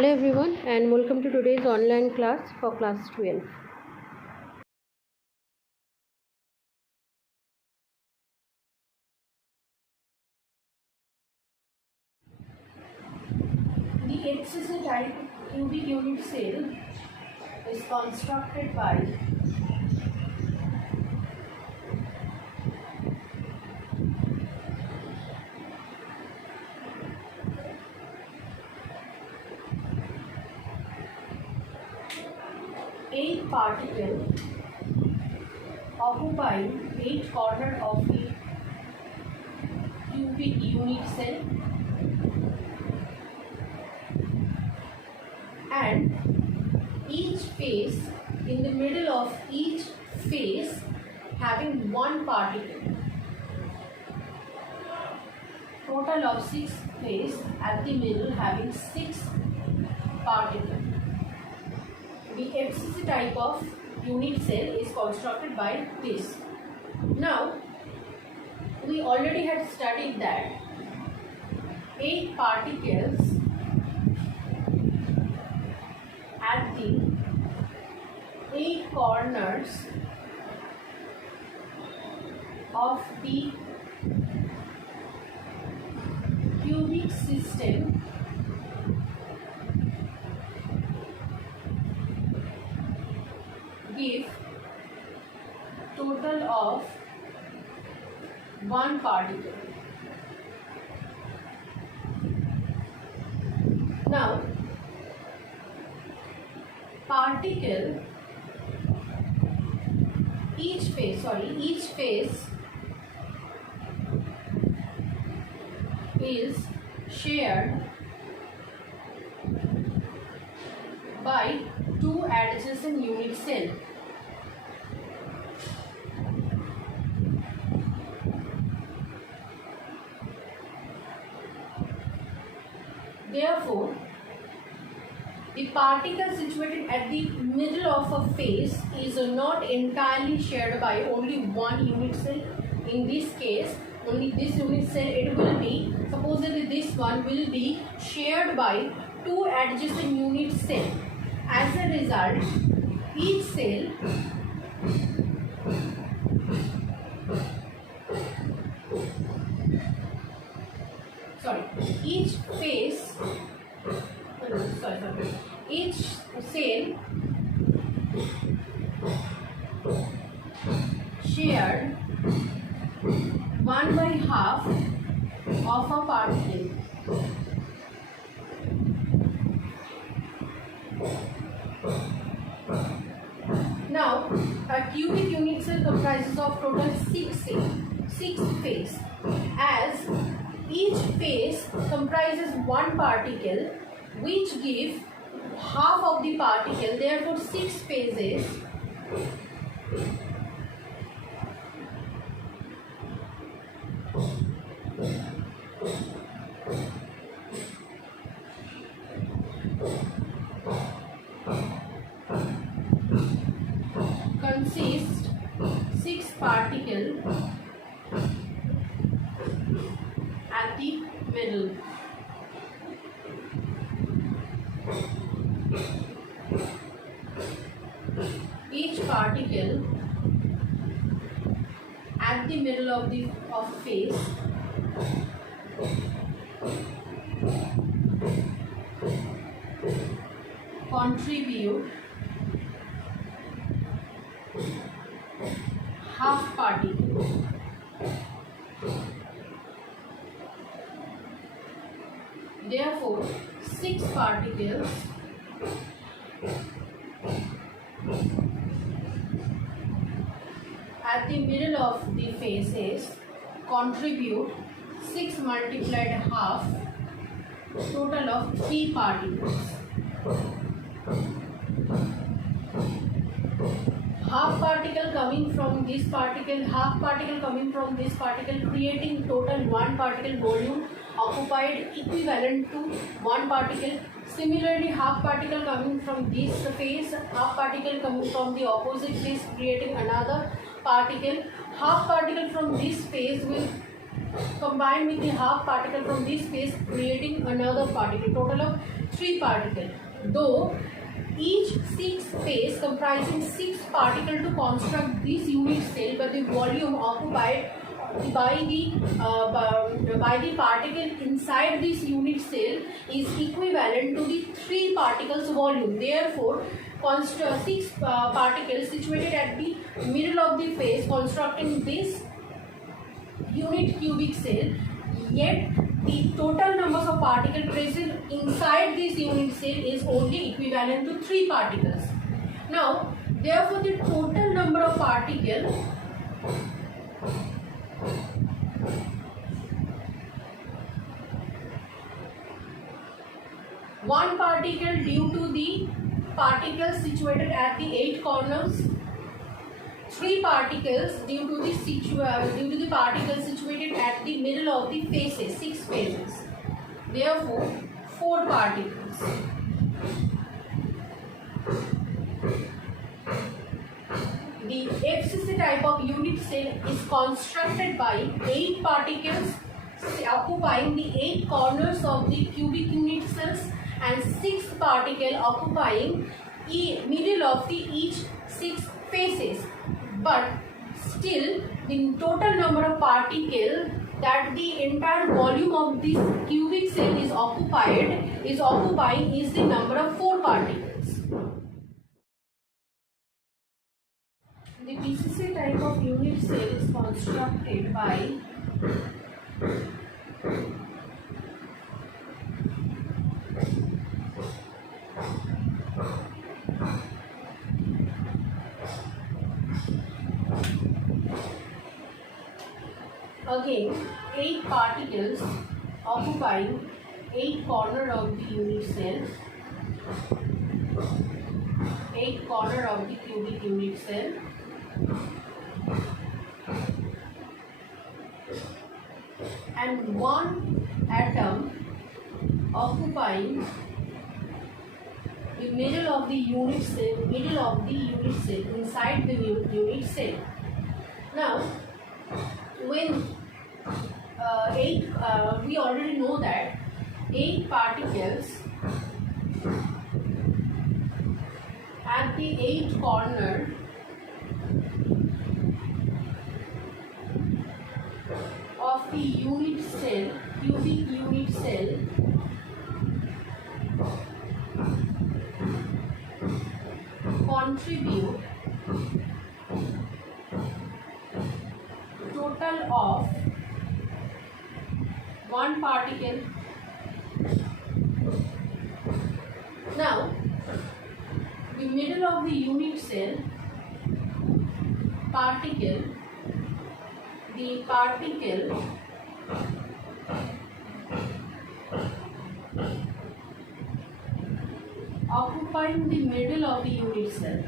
Hello everyone and welcome to today's online class for class 12. The excessive type cubic unit cell is constructed by eight particles occupying 8 corners of the cubic unit cell and each face, in the middle of each face having one particle. Total of 6 faces at the middle having 6 particles. The FCC type of unit cell is constructed by this. Now, we already had studied that 8 particles at the 8 corners of the cubic system give total of 1 particle. Now, particle each face is shared by 2 adjacent unit cells. Therefore, the particle situated at the middle of a face is not entirely shared by only one unit cell. In this case, only this unit cell it will be, supposedly this one will be shared by 2 adjacent unit cells. As a result, each cell each face each cell shared 1/2 of a particle. Now, a cubic unit cell comprises of total 6 faces. As each face comprises 1 particle, which give half of the particle, therefore 6 phases consist 6 particles at the middle. Each particle at the middle of the face contribute half particle. Therefore, 6 particles at the middle of the faces contribute 6 multiplied half, total of 3 particles. Half particle coming from this particle, half particle coming from this particle, creating total 1 particle volume occupied equivalent to 1 particle. Similarly, half particle coming from this face, half particle coming from the opposite face, creating another particle. Half particle from this face will combined with the half particle from this phase, creating another particle, total of 3 particles. Though each 6 phase comprising 6 particles to construct this unit cell, but the volume occupied by the particle inside this unit cell is equivalent to the 3 particles volume. Therefore, 6 particles situated at the middle of the phase constructing this unit cubic cell, yet the total numbers of particles present inside this unit cell is only equivalent to 3 particles. Now, therefore, the total number of particles one particle due to the particles situated at the 8 corners, 3 particles due to the particles situated at the middle of the faces, 6 faces. Therefore, 4 particles. The FCC type of unit cell is constructed by 8 particles occupying the 8 corners of the cubic unit cells and 6 particles occupying middle of the each 6 faces. But still, the total number of particles that the entire volume of this cubic cell is occupying is the number of 4 particles. The PCC type of unit cell is constructed by again 8 particles occupying 8 corners of the unit cell, 8 corners of the cubic unit cell, and 1 atom occupying the middle of the unit cell, inside the unit cell. Now, when we already know that 8 particles at the 8 corner of the unit cell, cubic unit cell, contribute total of 1 particle. Now, the middle of the unit cell particle, the particle occupying the middle of the unit cell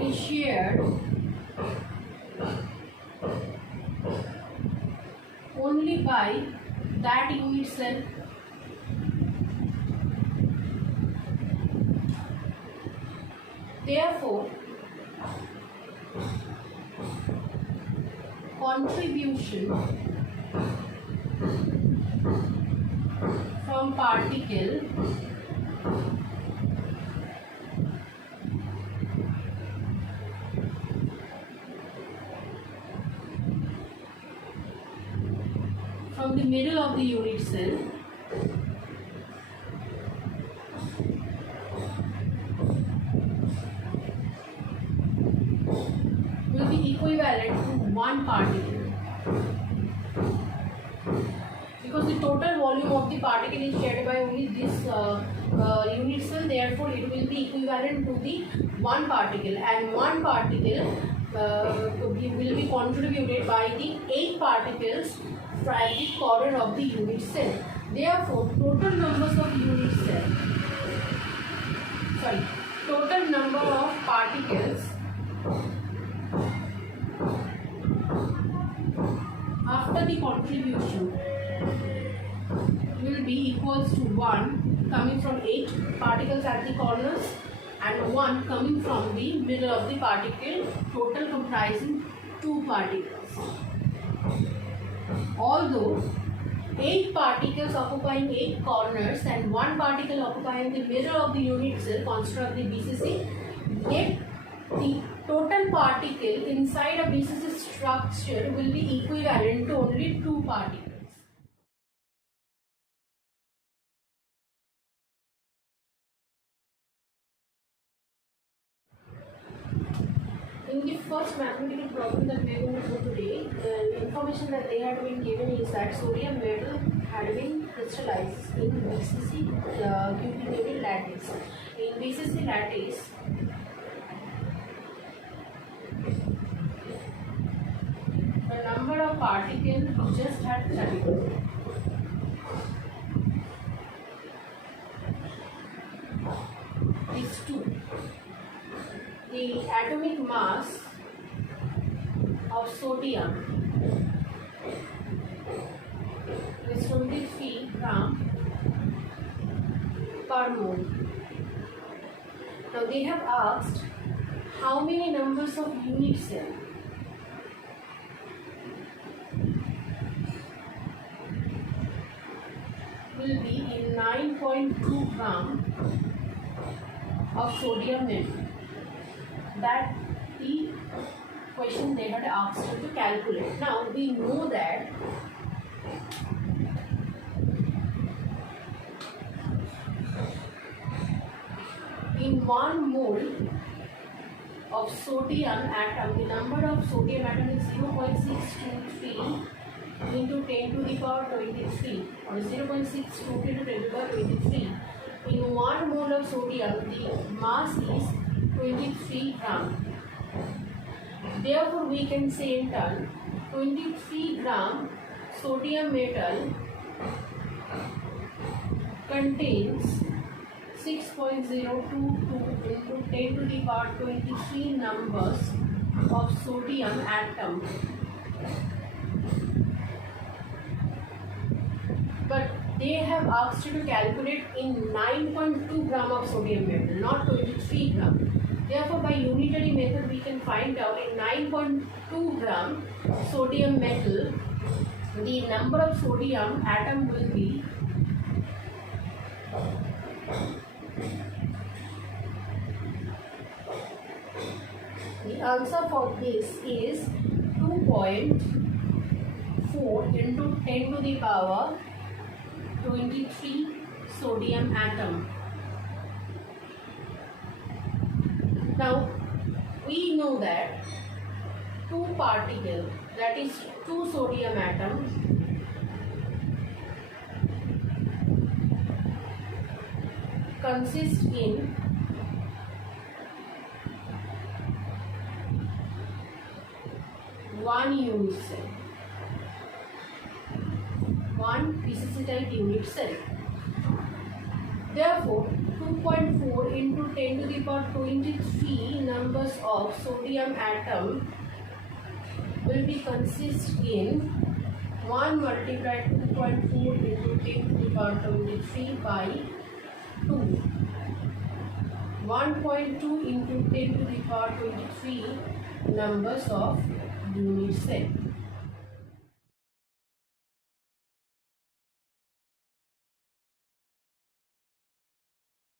is shared only by that unit cell. Therefore, contribution from particle from the middle of the unit cell will be equivalent to 1 particle, because the total volume of the particle is shared by only this unit cell. Therefore, it will be equivalent to the 1 particle, and 1 particle will be contributed by the 8 particles at the corner of the unit cell. Therefore, total number of particles after the contribution will be equals to 1 coming from 8 particles at the corners and 1 coming from the middle of the particle, total comprising 2 particles. Although 8 particles occupying 8 corners and 1 particle occupying the middle of the unit cell construct the BCC, yet the total particle inside a BCC structure will be equivalent to only 2 particles. In the first mathematical problem that we are going to do today, the information that they had been given is that sodium metal had been crystallized in BCC cubic lattice. In BCC lattice, the number of particles just had 30. Is 2. The atomic mass of sodium is 23 gram per mole. Now they have asked how many numbers of unit cell will be in 9.2 gram of sodium metal. That the question they had asked you to calculate. Now we know that in 1 mole of sodium atom, the number of sodium atom is 0.623 into 10 to the power 23 or 0.623 into 10 to the power 23. In 1 mole of sodium, the mass is 23 gram. Therefore, we can say in turn 23 gram sodium metal contains 6.022 into 10 to the power 23 numbers of sodium atom. But they have asked you to calculate in 9.2 gram of sodium metal, not 23 gram. Therefore, by unitary method, we can find out in 9.2 gram sodium metal, the number of sodium atom will be the answer for this is 2.4 into 10 to the power 23 sodium atom. Now, we know that 2 particles, that is 2 sodium atoms, consist in one unit cell, one BCC type unit cell. Therefore, 2.4 into 10 to the power 23 numbers of sodium atom will be consist in 1 multiplied 2.4 into 10 to the power 23 by 2. 1.2 into 10 to the power 23 numbers of unit cell.